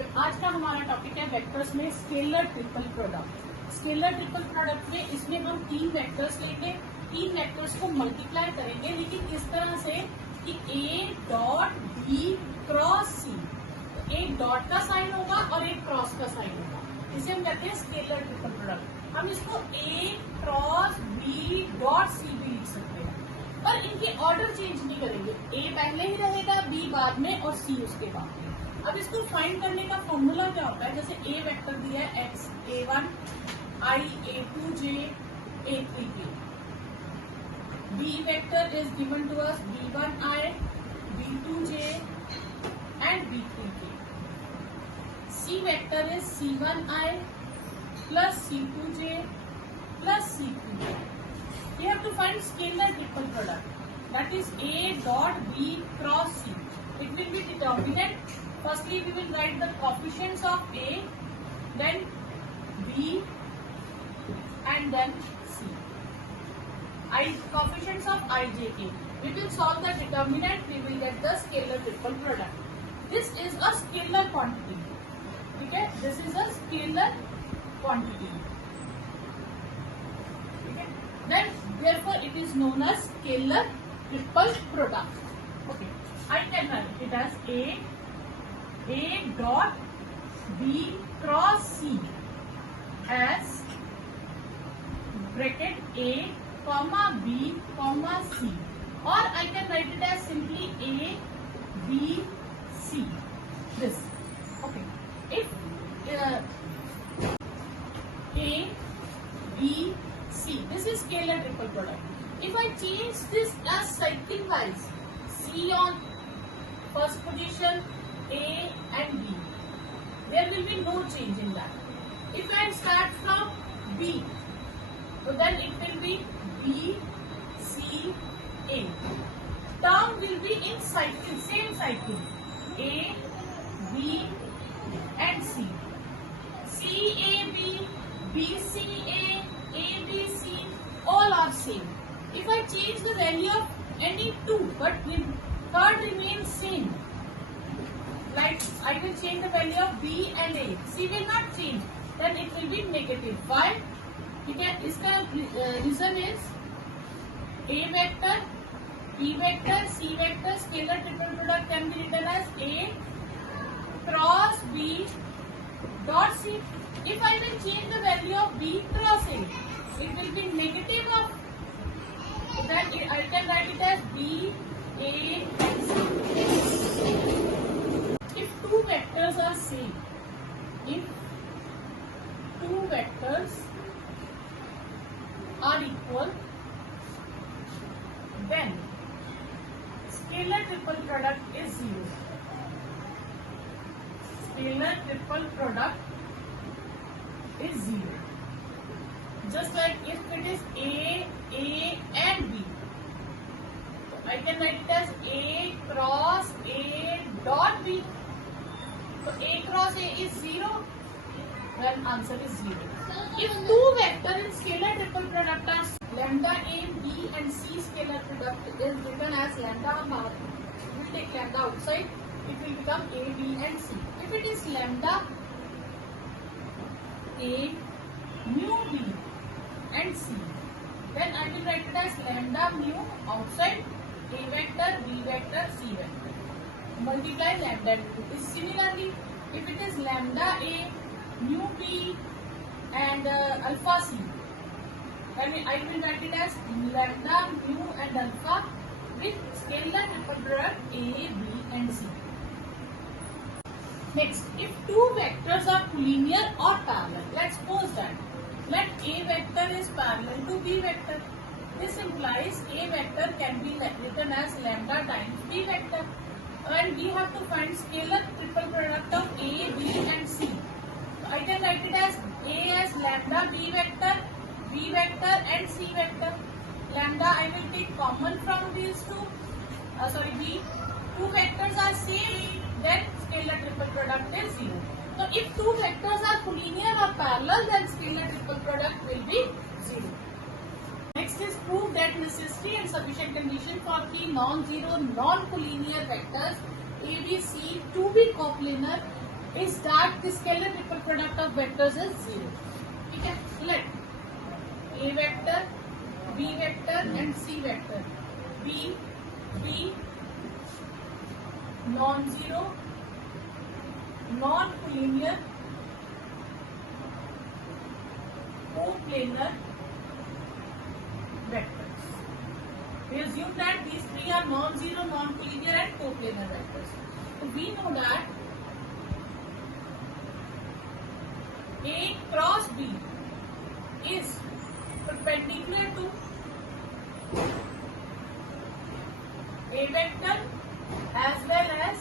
आज का हमारा टॉपिक है वेक्टर्स में scalar triple product. Scalar triple product में इसमें हम 3 वेक्टर्स लेंगे, 3 वेक्टर्स को मल्टीप्लाई करेंगे, लेकिन इस तरह से कि A dot B cross C, एक डॉट का साइन होगा और एक क्रॉस का साइन होगा। इसे हम कहते हैं स्केलर ट्रिपल प्रोडक्ट। हम इसको A cross B dot C भी लिख सकते हैं, पर इनके ऑर्डर चेंज नहीं करेंगे। A पहले ही रहेगा, B बाद में और C उसके बाद में। अब इसको फाइंड करने का फॉर्मूला क्या होता है? जैसे A वेक्टर दिया है x A1 I A2j A3k, B vector is given to us B1I B2j and B3k, C vector is C1I plus C2j plus C3k. You have to find scalar triple product, that is A dot B cross C. It will be determinant. Firstly, we will write the coefficients of A, then B, and then C. Coefficients of I, J, K. We will solve the determinant. We will get the scalar triple product. This is a scalar quantity. Okay? This is a scalar quantity. Okay? Then, therefore, it is known as scalar triple product. Okay. I can write it as A dot B cross C as bracket A comma B comma C, or I can write it as simply A B C. This. Okay. If A B C, this is scalar triple product. If I change this as cycle wise, C on first position, A and B, there will be no change in that. If I start from B, so then it will be B, C, A. Term will be in cycle, same cycle, A, B and C. C, A, B, B, C, A, B, C, all are same. If I change the value of any two, but third remains same, like I will change the value of B and A, C will not change, then it will be negative. Why? Because इसका reason is A vector, B vector, C vector, scalar triple product can be written as A cross B dot C. If I will change the value of B cross A, it will be negative of that. I can write it as B, A and C. If two vectors are same, if two vectors are equal, then scalar triple product is 0. Scalar triple product is 0. Just like if it is A and B, I can write it as A cross A dot B. So A cross A is 0, then answer is 0. If two vector in scalar triple product are lambda A, B and C, scalar product is written as lambda. We will take lambda outside, it will become A, B and C. If it is lambda A, mu B and C, then I will write it as lambda mu outside A vector, B vector, C vector. Multiply lambda mu. Similarly, if it is lambda A, mu B and alpha C, then I will write it as lambda mu and alpha with scalar triple product A, B and C. Next, if two vectors are collinear or parallel, let's suppose that let A vector is parallel to B vector. This implies A vector can be written as lambda times B vector, and we have to find scalar triple product of A, B and C. So I can write it as A as lambda B vector, B vector and C vector. Lambda I will take common from these two. B. Two vectors are same, then scalar triple product is 0. So if two vectors are collinear or parallel, then scalar triple product will be 0. Next is prove that necessary and sufficient condition for the non-zero, non-collinear vectors A, B, C to be coplanar is that the scalar triple product of vectors is 0. Okay, let A vector, B vector and C vector be non-zero, non-collinear, coplanar vectors. We assume that these three are non-zero, non-collinear and coplanar vectors. So we know that A cross B is perpendicular to A vector as well as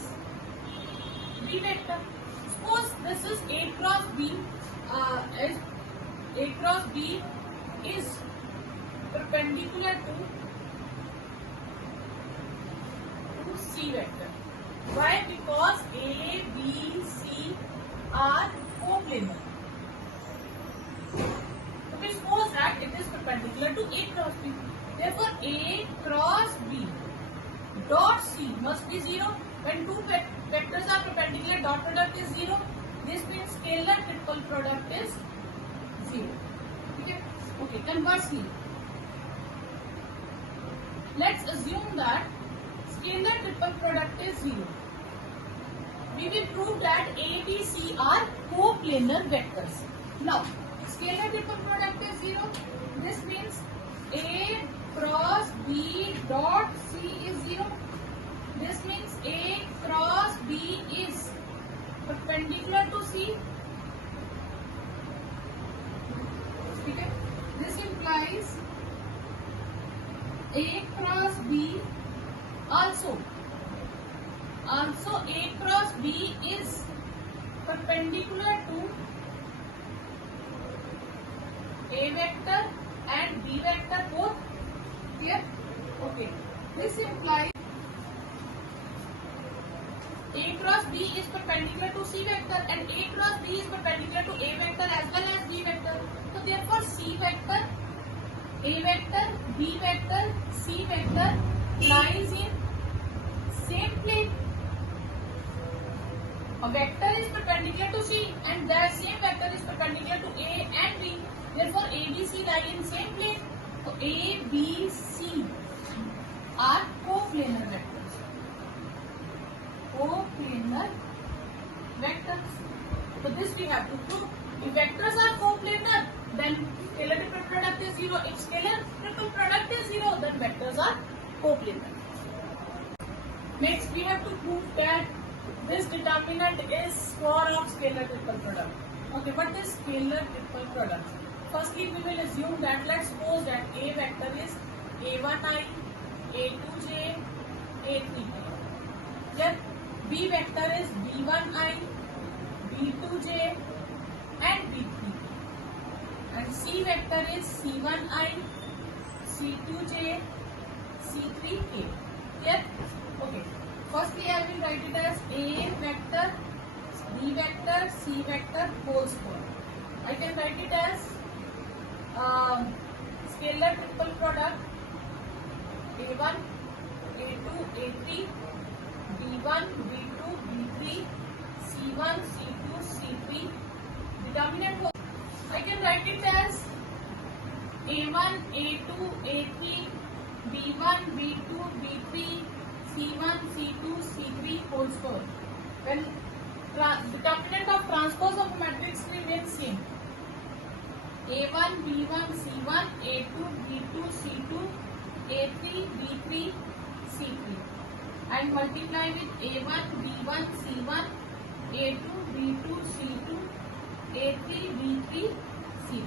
B vector. Suppose this is A cross B, as A cross B is perpendicular to C vector. Why? Because A, B, C are coplanar. So we suppose that it is perpendicular to A cross B. Therefore, A cross B dot C must be 0. When two vectors are perpendicular, dot product is 0. This means scalar triple product is 0. Okay. Conversely, let's assume that scalar triple product is 0. We will prove that A, B, C are coplanar vectors. Now, scalar triple product is 0. This means A cross B dot C is 0. This means A cross B is perpendicular to C. Okay. This implies A cross B also A cross B is perpendicular to A vector and B vector both. Here, okay. This implies A cross B is perpendicular to C vector and A cross B is perpendicular to A vector as well as B vector. So therefore, C vector, A vector, B vector, C vector lies in same plane. A vector is perpendicular to C and that same vector is perpendicular to A and B. Therefore, A, B, C lie in same plane. So A, B, C are coplanar vectors. Coplanar vectors. So this we have to prove. If vectors are coplanar, then scalar triple product is 0. If scalar triple product is 0, then vectors are coplanar. Next, we have to prove that this determinant is square of scalar triple product. Okay, what is scalar triple product? Firstly, we will assume that, let's suppose that A vector is A1i, A2j, A3j. Then B vector is B1i, B2j and B3. And C vector is C1i, C2j, C3k. Clear? Okay. Firstly, I will write it as A vector, B vector, C vector whole square. I can write it as scalar triple product A1, A2, A3, B1, B2, B3, C1, C2, C3. Determinant whole. I can write it as A1, A2, A3, B1, B2, B3, C1, C2, C3 whole square. When determinant of transpose of a matrix remains same. A1, B1, C1, A2, B2, C2, A3, B3, C3. And multiply with A1, B1, C1, A2, B2, C2, A3, B3, C3.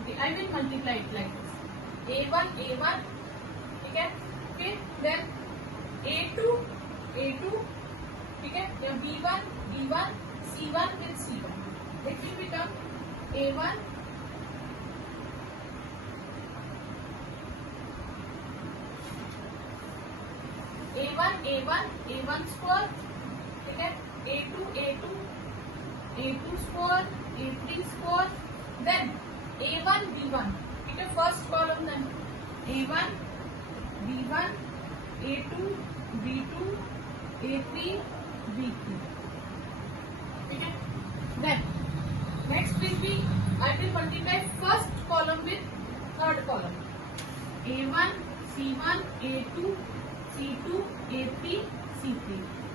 Okay, I will multiply it like this. A1, A1, okay, then A2, A2, okay, B1, B1, C1 with C1. It will become A1, A1 square, okay, A2 square, A3 square, then A1, B1, okay, first column, then A1, B1, A2, B2, A3, B3. I will multiply first column with third column. A1, C1, A2, C2, A3, C3.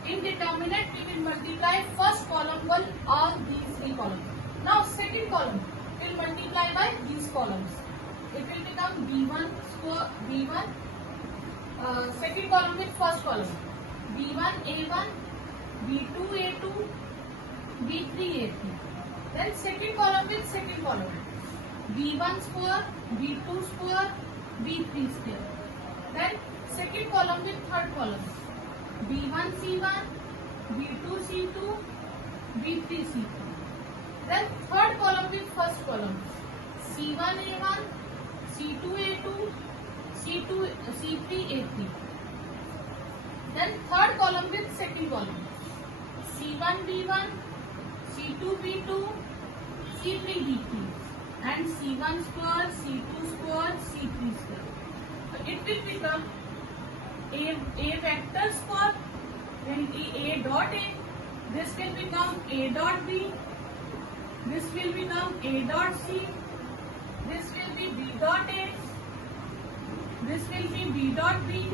In determinant, we will multiply first column by all these three columns. Now second column will multiply by these columns. It will become B1 square B1. Second column with first column. B1 A1, B2 A2, B3 A3. Then second column with second column. B1 square, B2 square, B3 square. Then second column with third column. B1 C1, B2 C2, B3 C3. Then third column with first column. C1 A1, C2 A2, C3 A3. Then third column with second column. C1 B1, C2 B2, C3 B3. And C1 square, C2 square, C3 square. So it will become A vector square will be A dot A. This will become A dot B. This will become A dot C. This will be B dot A. This will be B dot B.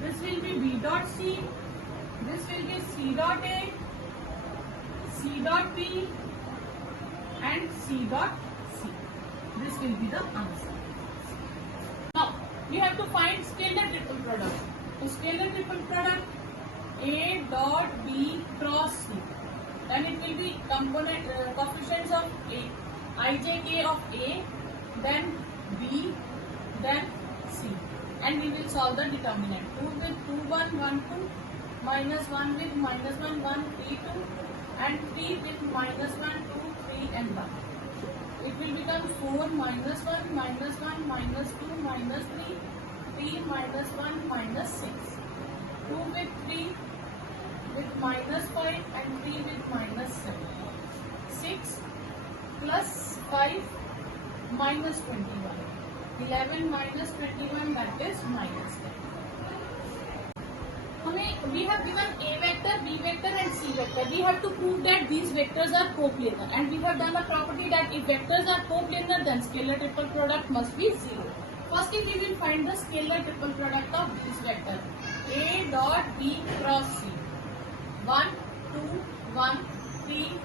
This will be B dot C. This will be C dot A, C dot B, and C dot C. This will be the answer. Now, we have to find scalar triple product. So, scalar triple product A dot B cross C. Then it will be component coefficients of A, ijk of A, then B, then C. And we will solve the determinant. 2 with 2, 1, 1, 2. Minus 1 with minus 1, 1, 3, 2. And 3 with minus 1, 2, 3 and 1. It will become 4 minus 1, minus 1, minus 2, minus 3, 3 minus 1, minus 6. 2 with 3 with minus 5 and 3 with minus 7. 6 plus 5 minus 21. 11 minus 21, that is minus 10. We have given A vector, B vector and C vector. We have to prove that these vectors are coplanar, and we have done a property that if vectors are coplanar, then scalar triple product must be 0. Firstly, we will find the scalar triple product of these vectors. A dot B cross C. 1, 2, 1, 3, 2,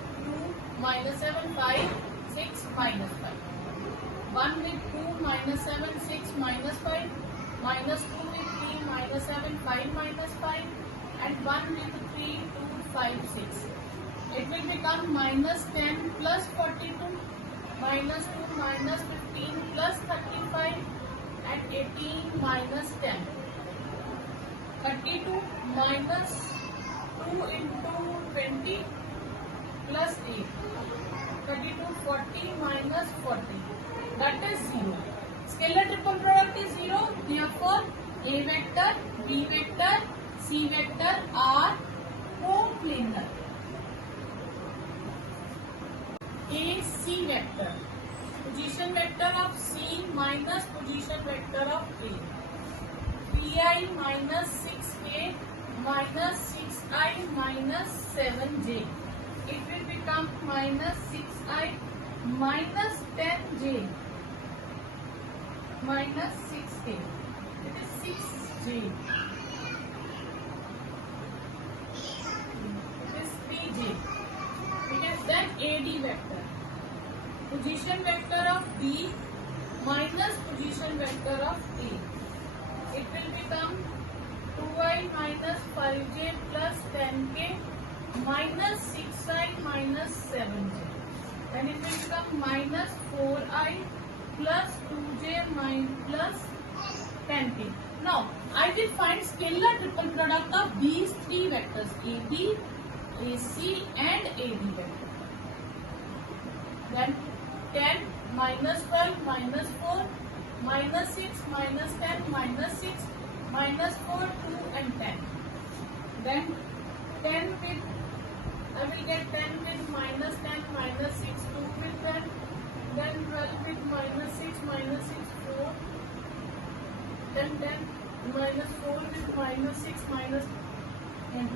minus 7, 5, 6, minus 5. 1 with 2, minus 7, 6, minus 5. Minus 2 with 3, minus 7, 5, minus 5. And 1 with 3, 2, 5, 6. It will become minus 10 plus 42. Minus 2, minus 15 plus 35. And 18 minus 10. 32 minus 2 into 20 plus 8. 32, 40 minus 40. That is 0. Scalar triple product is 0. Therefore, A vector, B vector, C vector are coplanar. AC vector. Position vector of C minus position vector of A. 3i minus 6k minus 6i minus 7j. It will become minus 6i minus 10j minus 6k. It is 6j. It is 3j. It is then AD vector. Position vector of B minus position vector of A. It will become 2i minus 5j plus 10k minus 6i minus 7j. Then it will become minus 4i plus 2j plus 10k. Now, I will find scalar triple product of these three vectors AB, AC and AD vector. Then 10 minus 12 minus 4 minus 6 minus 10 minus 6 minus 4, 2 and 10. Then 10 with, I will get 10 with minus 10 minus 6, 2 with 10. Then 12 with minus 6 minus 6, 4. Then 10 minus 4 with minus 6 minus 20.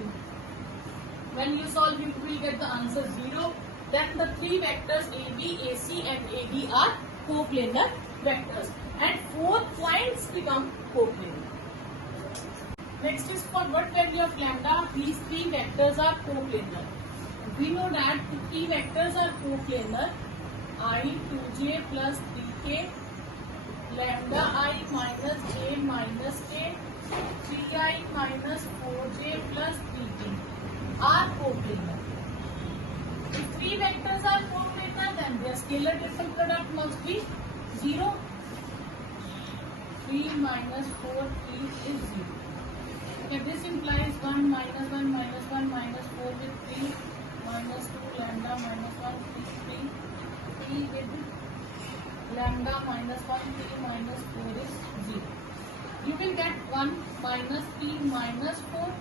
When you solve, you will get the answer 0. then the three vectors AB, AC and AD are coplanar vectors and 4 points become coplanar. Next is for what value of lambda? These three vectors are coplanar. We know that the three vectors are coplanar. I 2j plus 3k, lambda I minus j minus k, 3i minus 4j plus 3k are coplanar. If three vectors are coplanar, then their scalar triple product must be 0. 3 minus 4, 3 is 0. Okay, this implies 1 minus 1 minus 1 minus 4 with 3 minus 2 lambda minus 1 3 3 with lambda minus 1 3 minus 4 is 0. You will get 1 minus 3 minus 4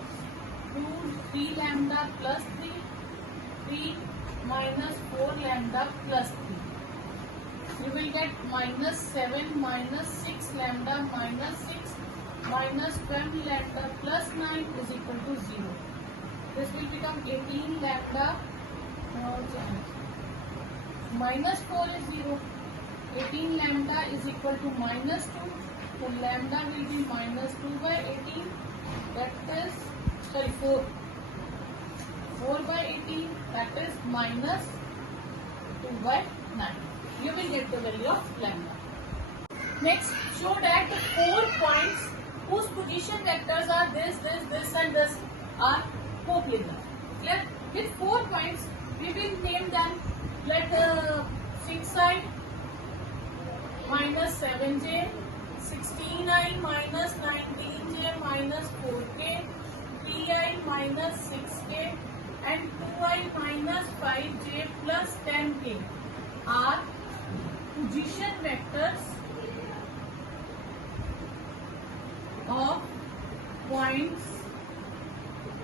2 3 lambda plus 3 3 minus 4 lambda plus 3. You will get minus 7 minus 6 lambda minus 6 minus 12 lambda plus 9 is equal to 0. This will become 18 lambda minus 4 is 0. 18 lambda is equal to minus 2. So lambda will be minus 2 by 18. That is 4. 4 by 18, that is minus 2 by 9. You will get the value of lambda. Next, show that the 4 points whose position vectors are this and this are coplanar. Clear? With 4 points, we will name them. Let 6i minus 7j, 16i minus 19j minus 4k, 3i minus 6k and 2i minus 5j plus 10k are position vectors of points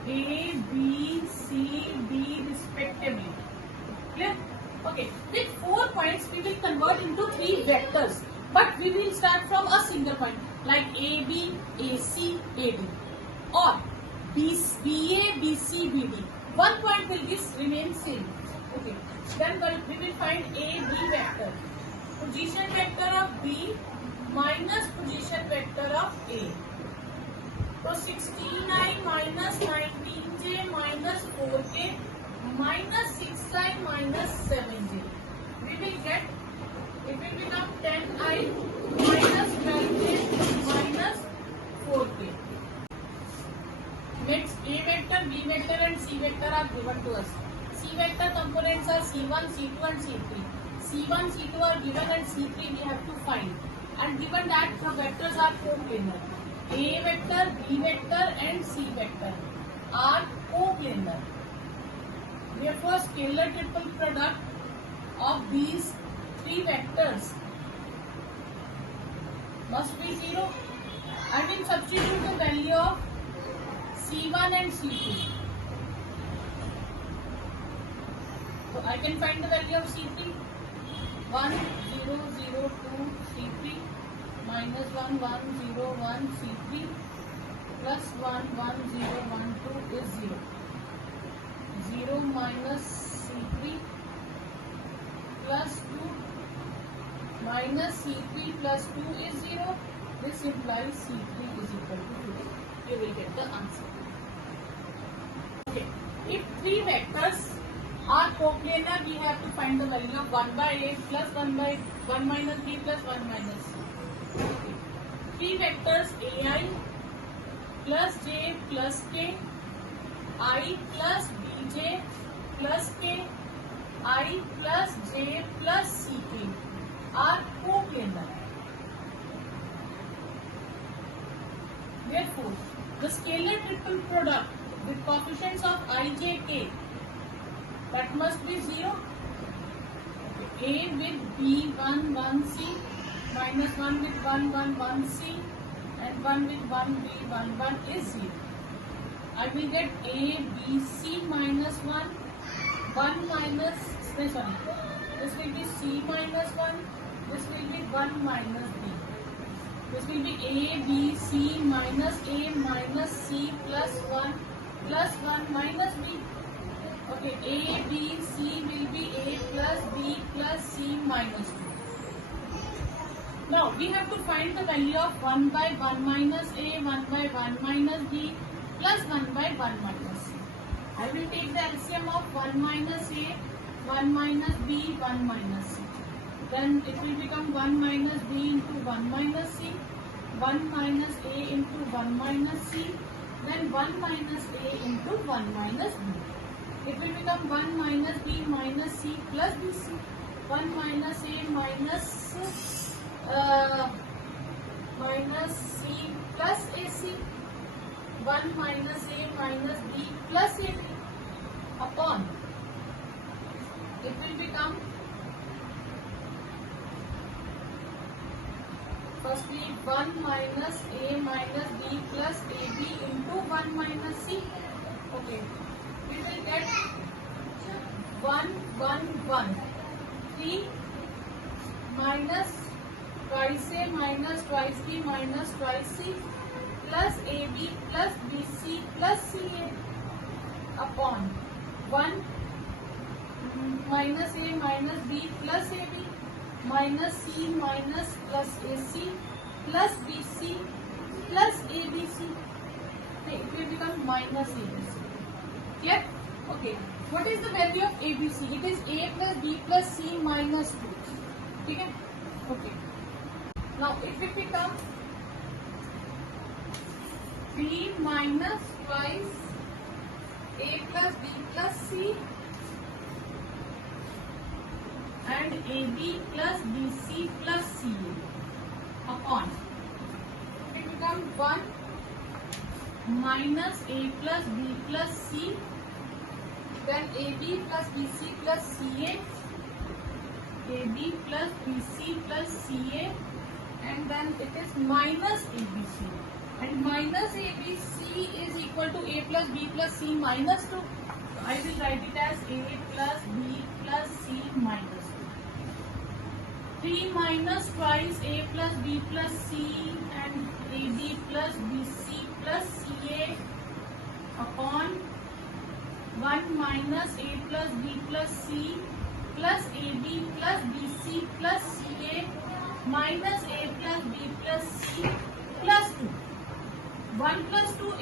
A, B, C, D respectively. Clear? Okay. With 4 points, we will convert into 3 vectors. But we will start from a single point like AB, AC, AD or BA, BC, BD. 1 point will remain same. Okay. Then we will find A, B vector. Position vector of B minus position vector of A. So 16i minus 19j minus 4k minus 6i minus 7j. We will get, it will become 10i minus 12j minus 4k. Next, A vector, B vector and C vector are given to us. C vector components are C1, C2 and C3. C1, C2 are given and C3 we have to find. And given that the vectors are coplanar. A vector, B vector and C vector are coplanar. Therefore, scalar triple product of these 3 vectors must be 0. I will substitute the value of C1 and C2. So I can find the value of C3. 1, 0, 0, 2, C3 minus 1, 1, 0, 1, C3 plus 1, 1, 0, 1, 2 is 0. 0 minus C3 plus 2 minus C3 plus 2 is 0. This implies C3 is equal to 0. You will get the answer. Okay. If 3 vectors are coplanar, we have to find the value of 1 by A plus 1 by 1 minus B plus 1 minus C. Okay. 3 vectors AI plus J plus K, I plus BJ plus K, I plus J plus CK are coplanar. Therefore, the scalar triple product with coefficients of I, J, K, that must be 0. Okay. A with B 1, 1 C minus 1 with 1, 1, 1 C and 1 with 1 B 1, 1 is 0. I will get A, B, C minus 1, 1 minus, this will be C minus 1, this will be 1 minus B. This will be A, B, C minus A minus C plus 1 minus B. Okay, A, B, C will be A, C minus 2. Now we have to find the value of 1 by 1 minus A, 1 by 1 minus B plus 1 by 1 minus C. I will take the LCM of 1 minus A, 1 minus B, 1 minus C. Then it will become 1 minus B into 1 minus C, 1 minus A into 1 minus C, then 1 minus A into 1 minus B. It will become 1 minus B minus C plus BC, 1 minus A minus C plus AC, 1 minus A minus B plus AB upon, it will become firstly 1 minus A minus B plus AB into 1 minus C. Okay, we will get 1, 1, 1, 3 minus twice A minus twice B minus twice C plus AB plus BC plus CA upon 1 minus A minus B plus AB minus C minus plus AC plus BC plus ABC. Okay, it will become minus ABC. Clear? Okay. What is the value of ABC? It is A plus B plus C minus 2. Okay? Okay. Now it will become 3 minus twice A plus B plus C and AB plus BC plus CA upon, it will become 1 minus A plus B plus C, then AB plus BC plus CA, AB plus BC plus CA, and then it is minus ABC, and minus ABC is equal to A plus B plus C minus 2. So I will write it as A plus B plus C minus 2. 3 minus twice A plus B plus C and AB plus BC plus CA upon 1 minus A plus B plus C plus AB plus BC plus CA minus A plus B plus C plus 2. 1 plus 2,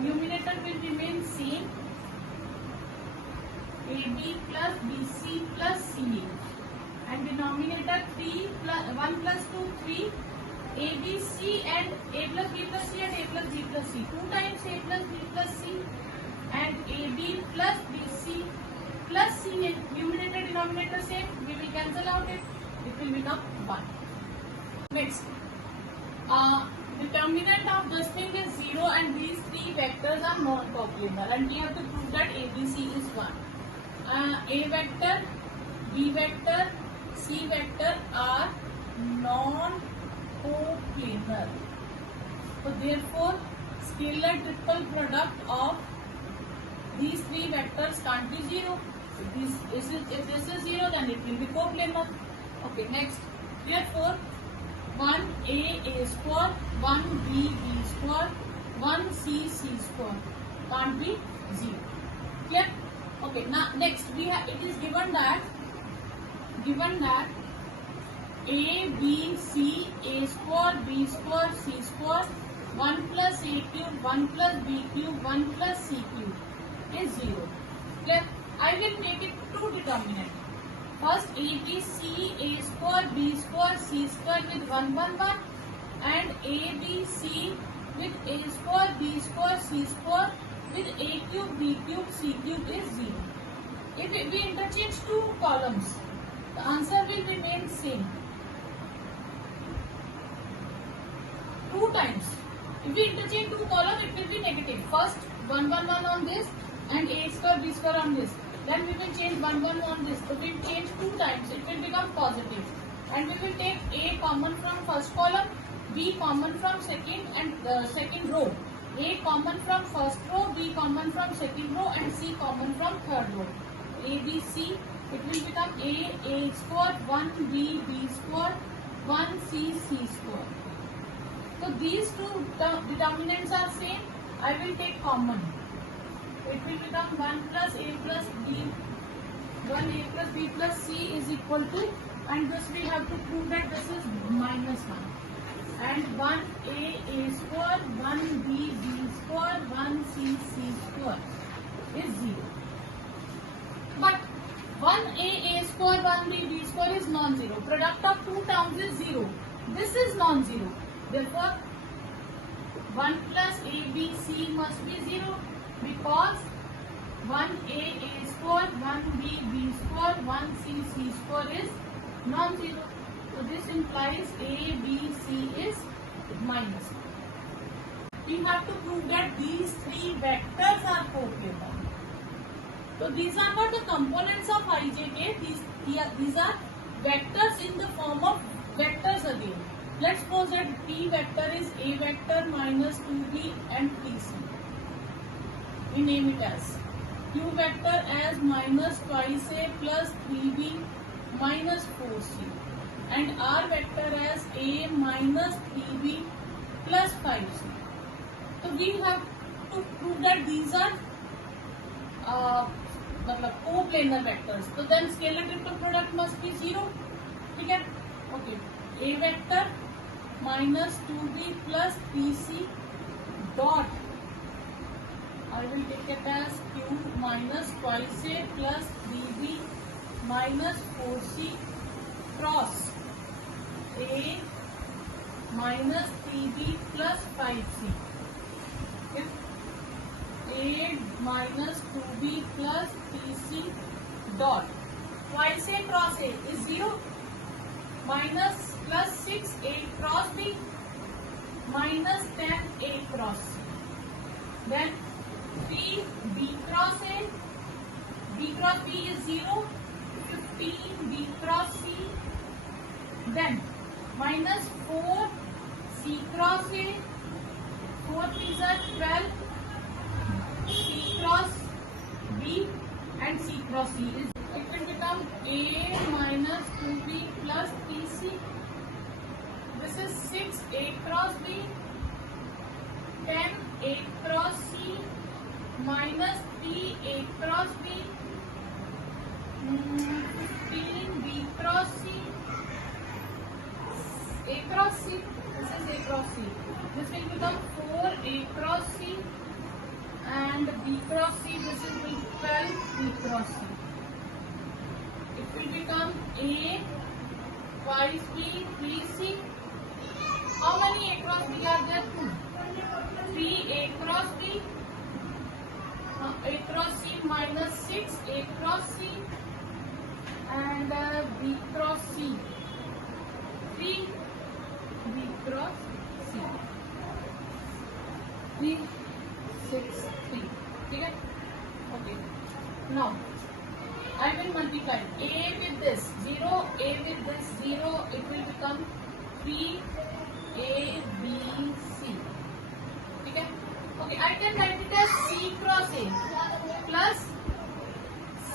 numerator will remain same. AB plus BC plus CA. And denominator 3 plus 1 plus 2, 3. ABC and A plus B plus C and A plus B plus C. 2 times A plus B plus C and AB plus BC plus CA. Numerator denominator same. We will cancel out it. It will become 1. Next. Determinant of this thing is 0 and these 3 vectors are non-coplanar, and we have to prove that ABC is 1. A vector, B vector, C vector are non-coplanar. So therefore, scalar triple product of these 3 vectors can't be 0. If this is 0, then it will be coplanar. Okay, next. Therefore, 1 A square, 1 B square, 1 C square can't be 0. Clear? Okay. Now next we have, it is given that A B C A square B square C square 1 plus A cube 1 plus B cube 1 plus C cube is 0. Clear? I will make it 2 determinant. First A B C A square B square C square with 1 1 1 and A B C with A square B square C square with A cube B cube C cube is 0. If we interchange 2 columns, the answer will remain same. 2 times. If we interchange 2 columns, it will be negative. First 1 1 1 on this and A square B square on this. Then we will change 1 1 on this. So we will change 2 times. It will become positive. And we will take A common from first column, B common from second and second row. A common from first row, B common from second row, and C common from third row. A B C. It will become A square 1 B square 1 C square. So these 2 determinants are same. I will take common. It will become 1 plus A plus B, 1a plus b plus c is equal to, and this we have to prove that this is minus 1. And 1a square, 1b square, 1c square is 0. But 1a square, 1b square is non-zero. Product of two terms is 0. This is non-zero. Therefore, 1 plus abc must be 0 because 1a square, 1b square, 1c square is non-zero. So this implies a, b, c is minus. We have to prove that these three vectors are coplanar. So these are not the components of ijk. These are vectors in the form of vectors again. Let's suppose that p vector is a vector minus 2b and 3c. We name it as q vector as minus twice a plus 3b minus 4c, and r vector as a minus 3b plus 5c. So we have to prove that these are coplanar vectors. So then scalar triple product must be 0. Okay. A vector minus 2b plus 3c dot, I will take it as q minus twice a plus 3b minus 4c cross a minus 3b plus 5c. If a minus 2b plus 3c dot twice a cross a is 0, minus plus 6 a cross b minus 10 a cross c. Then 3 b cross a, b cross b is 0, 15 b cross c. Then minus 4 c cross a, 4 is 12 c cross b, and c cross c is, it will become a minus 2b plus 3c. This is 6 a cross b, 10 a cross c minus 3 a cross b, 15 b cross c, a cross c. This is a cross c. This will become 4 a cross c, and b cross c. This will be 12 b cross c. It will become a twice b 3c. How many a cross b are there? 2. 3 a cross b, a cross c minus 6 a cross c, and b cross c 3 b cross c 3 6 3. Okay. Now I will multiply a with this 0, a with this 0. It will become 3 a b c. Okay, I can write it as c cross a plus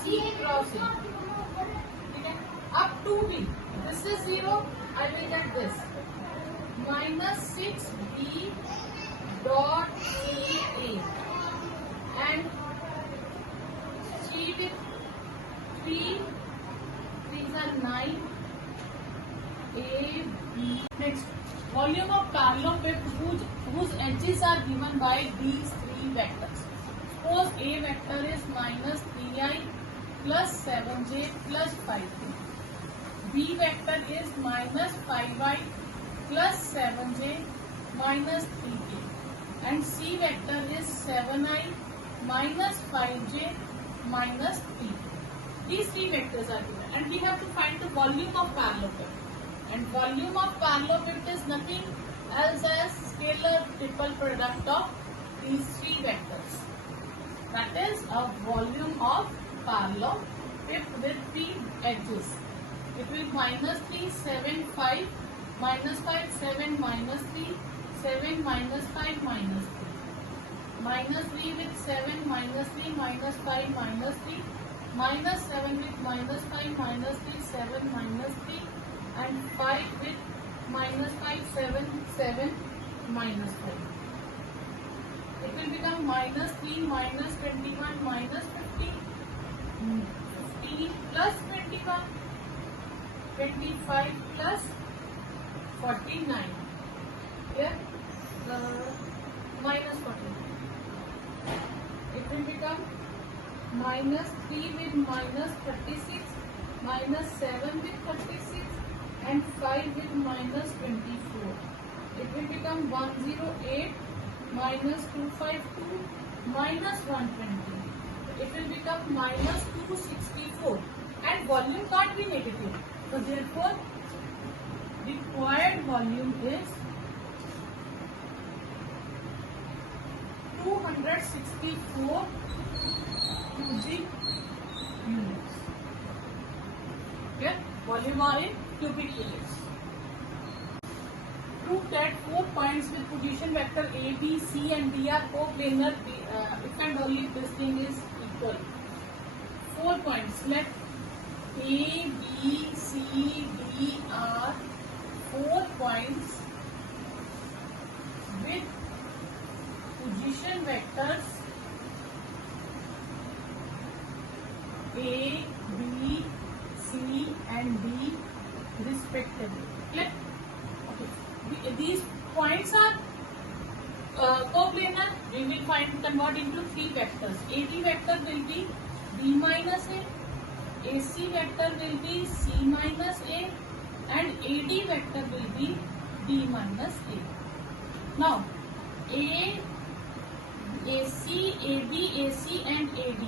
c cross a. Okay, up to b. This is 0. I will get this minus 6b dot ca, and c with 3. These are 9 a b. Next, volume of parallelepiped whose edges are given by these three vectors. Suppose a vector is minus 3i plus 7j plus 5k. B vector is minus 5i plus 7j minus 3k. And C vector is 7i minus 5j minus 3k. These three vectors are given, and we have to find the volume of parallelepiped. And volume of parallelepiped is nothing else as scalar triple product of these three vectors. That is a volume of parallelepiped with three edges. It will minus 3, 7, 5, minus 5, 7, minus 3, 7, minus 5, minus 3. Minus 3 with 7, minus 3, minus 5, minus 3. Minus 7 with minus 5, minus 3, 7, minus 3. And 5 with minus 5, 7, 7, minus 5. It will become minus 3, minus 21, minus 15. 15 20 plus 21, 25 plus 49. Here, minus 49. It will become minus 3 with minus 36, minus 7 with 36, and 5 with minus 24. It will become 108 minus 252 minus 120. It will become minus 264, and volume can't be negative. So therefore, required volume is 264 cubic units. Okay, volume are in cubic units. Prove that 4 points with position vector A, B, C and D are coplanar if and only if this thing is equal. 4 points. Let A, B, C, D are 4 points with position vectors A, B, C and D respectively. Clear? Okay. These points are coplanar. We will convert into 3 vectors. AD vector will be B minus A, AC vector will be C minus A, and AD vector will be D minus A. Now, A, AC, AB, AC and AD.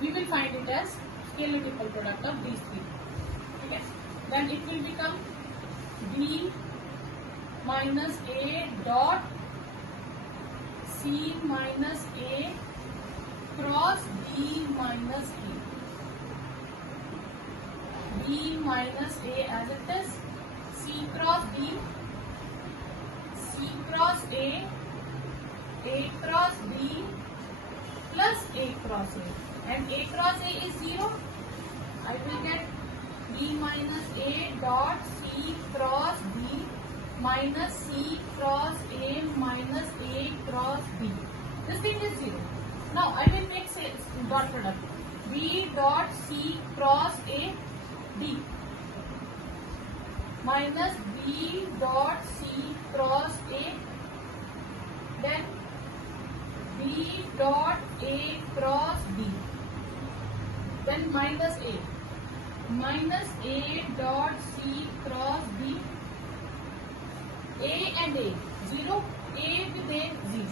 We will find it as scalar triple product of these 3. Okay. Then it will become B minus A dot C minus A cross B minus A. B minus A as it is, C cross B, C cross A cross B plus A cross A, and A cross A is 0. I will get B minus A dot C cross B minus C cross A minus A cross B. This thing is 0. Now I will make dot product. B dot C cross A D minus B dot C cross A, then B dot A cross B, then minus A dot C cross B, A and A 0, A with A 0.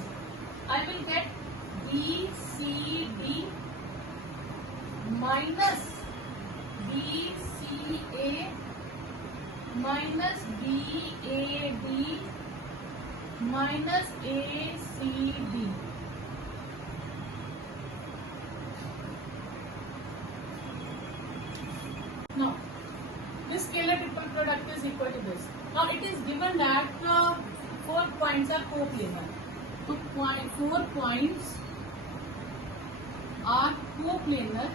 I will get B C D minus B C A minus B A D minus A C D. Now, this scalar triple product is equal to this. Now, it is given that 4 points are coplanar. So, 4 points are coplanar.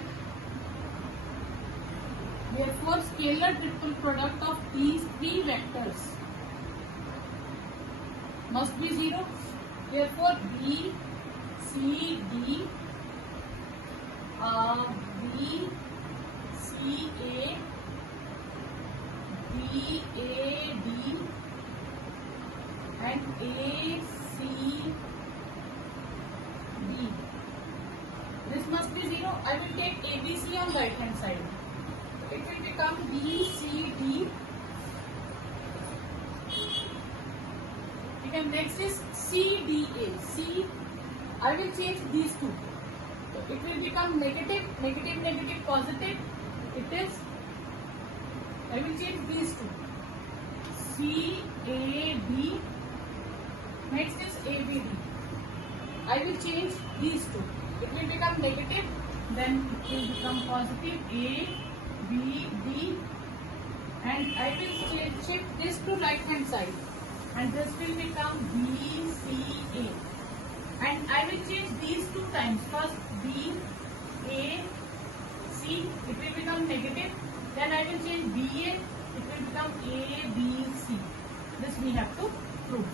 Therefore, scalar triple product of these 3 vectors must be 0. Therefore, B, C, D, B, C, A, B, A, D, and A, C, D. This must be 0. I will take ABC on right hand side. It will become B, C, D. Okay, next is C, D, A. C, I will change these 2. So it will become negative, negative, negative, positive. It is, I will change these 2. C, A, B. Next is A, B, D. I will change these 2. It will become negative, then it will become positive, A, B, D, and I will shift this to right hand side, and this will become B, C, A, and I will change these 2 times. First B, A, C, it will become negative, then I will change B, A, it will become A, B, C. This we have to prove.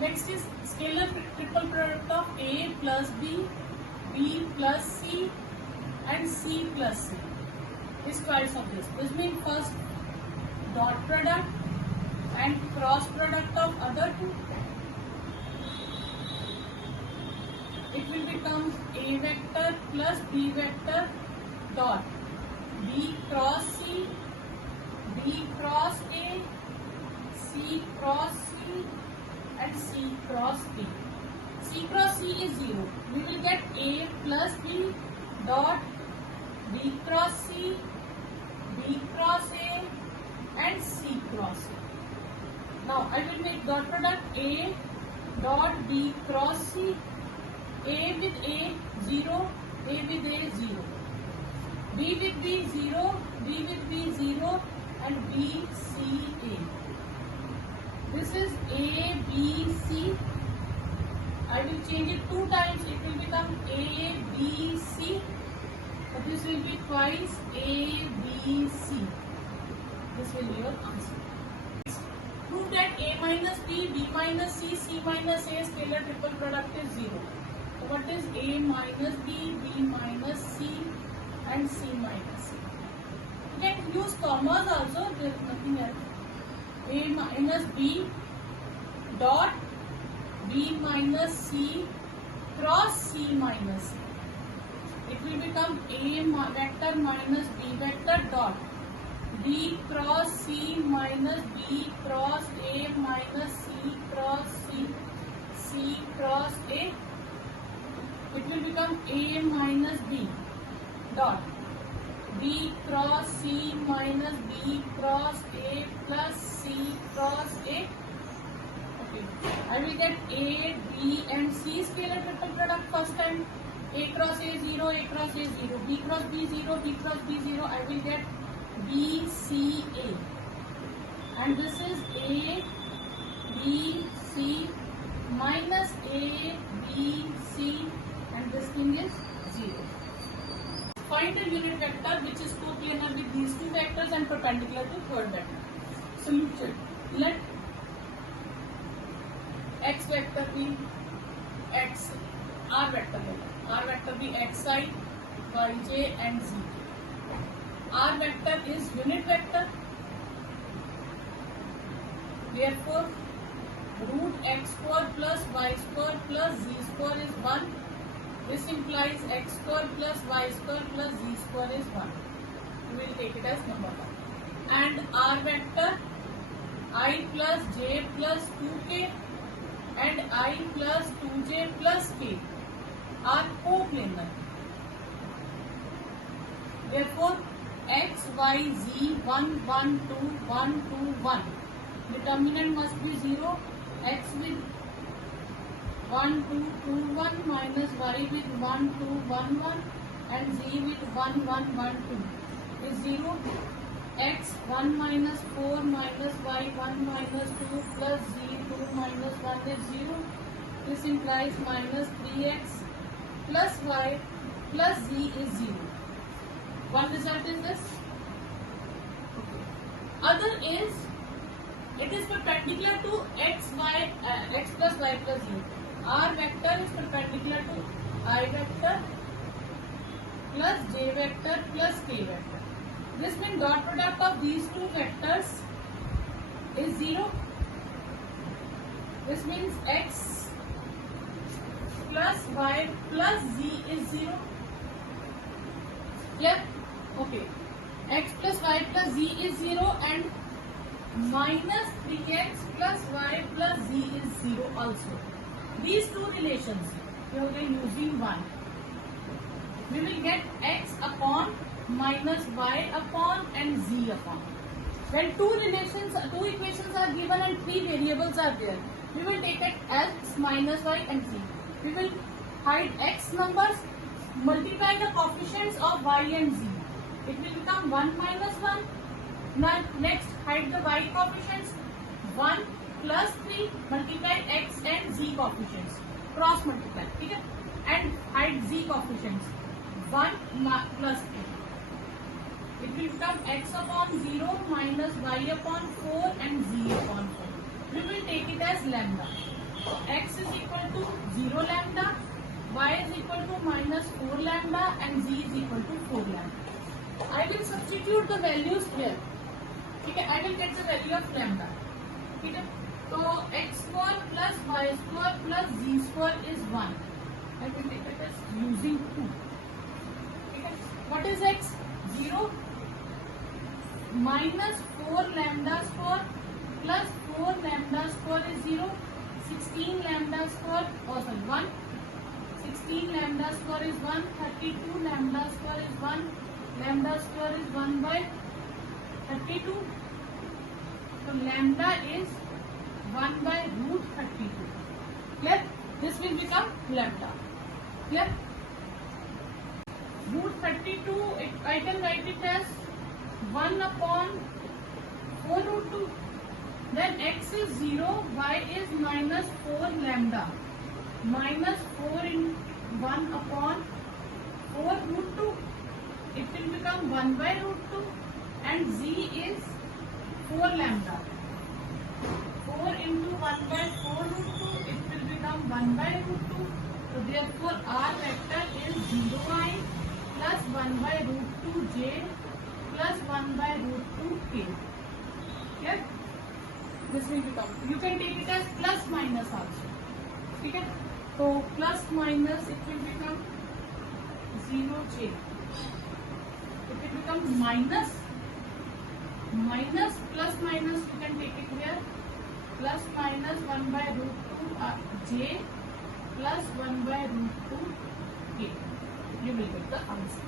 Next is scalar triple product of A plus B B plus C and C plus C is twice of this. This means first dot product and cross product of other two. It will become A vector plus B vector dot B cross C, B cross A, C cross C and C cross B. C cross C is 0. We will get A plus B dot B cross C, B cross A and C cross A. Now I will make dot product A dot B cross C, A with A 0, A with A 0, B with B 0, B with B 0 and B C A. This is A B C. I will change it 2 times. It will become A B C. But this will be twice A B C. This will be your answer. Prove that A minus B, B minus C, C minus A scalar triple product is 0. So what is A minus B, B minus C and C minus C? You can use commas also, there is nothing else. A minus B dot B minus C cross C minus C. It will become A vector minus B vector dot B cross C minus B cross A minus C cross C, C cross A. It will become A minus B dot B cross C minus B cross A plus C cross A. Okay. I will get A, B and C scalar triple product first time. A cross A 0, A cross A 0, B cross B 0, B cross B 0. I will get B, C, A. And this is A, B, C minus A, B, C and this thing is 0. Find a unit vector which is coplanar with these two vectors and perpendicular to third vector. Solution. Let x vector be x, r vector be xi, yj and z. R vector is unit vector. Therefore, root x square plus y square plus z square is 1. This implies x square plus y square plus z square is 1. We will take it as number 1. And R vector I plus j plus 2k and I plus 2j plus k are coplanar. Therefore, x, y, z 1, 1, 2, 1, 2, 1. Determinant must be 0. X with 1, 2, 2, 1 minus y with 1, 2, 1, 1 and z with 1, 1, 1, 2 is 0. X 1 minus 4 minus y 1 minus 2 plus z 2 minus 1 is 0. This implies minus 3x plus y plus z is 0. One result is this. Other is, it is perpendicular to x plus y plus z. R vector is perpendicular to I vector plus j vector plus k vector. This means dot product of these two vectors is 0. This means x plus y plus z is 0. Clear? Okay. X plus y plus z is 0 and minus 3x plus y plus z is 0 also. These two relations, we are using 1. We will get x upon minus y upon and z upon. When two equations are given and 3 variables are there, we will take it x minus y and z. We will hide x numbers, multiply the coefficients of y and z. It will become 1 minus 1. Now next hide the y coefficients. 1 plus 3 multiply x and z coefficients. Cross multiply. Okay? And hide z coefficients. 1 plus 3. It will become x upon 0 minus y upon 4 and z upon 4. We will take it as lambda. X is equal to 0 lambda y is equal to minus 4 lambda and z is equal to 4 lambda. I will substitute the values here. Okay, I will get the value of lambda. Okay, so x square plus y square plus z square is 1. I will take it as using 2. Okay, what is x? 0 minus 4 lambda square plus 4 lambda square is 0. 16 lambda square, 1. 16 lambda square is 1. 32 lambda square is 1. Lambda square is 1 by 32. So lambda is 1 by root 32. Clear? This will become lambda. Clear? Root 32, I can write it as 1 upon 4 root 2. Then x is 0, y is minus 4 lambda. Minus 4 in 1 upon 4 root 2. It will become 1 by root 2 and z is 4 lambda. 4 into 1 by 4 root 2, it will become 1 by root 2. So therefore our vector is 0i plus 1 by root 2j plus 1 by root 2k. Clear? This will become, you can take it as plus minus also. Okay? So plus minus, it will become 0j. It will become minus plus minus, you can take it here, plus minus 1 by root 2 j plus 1 by root 2 k. You will get the answer.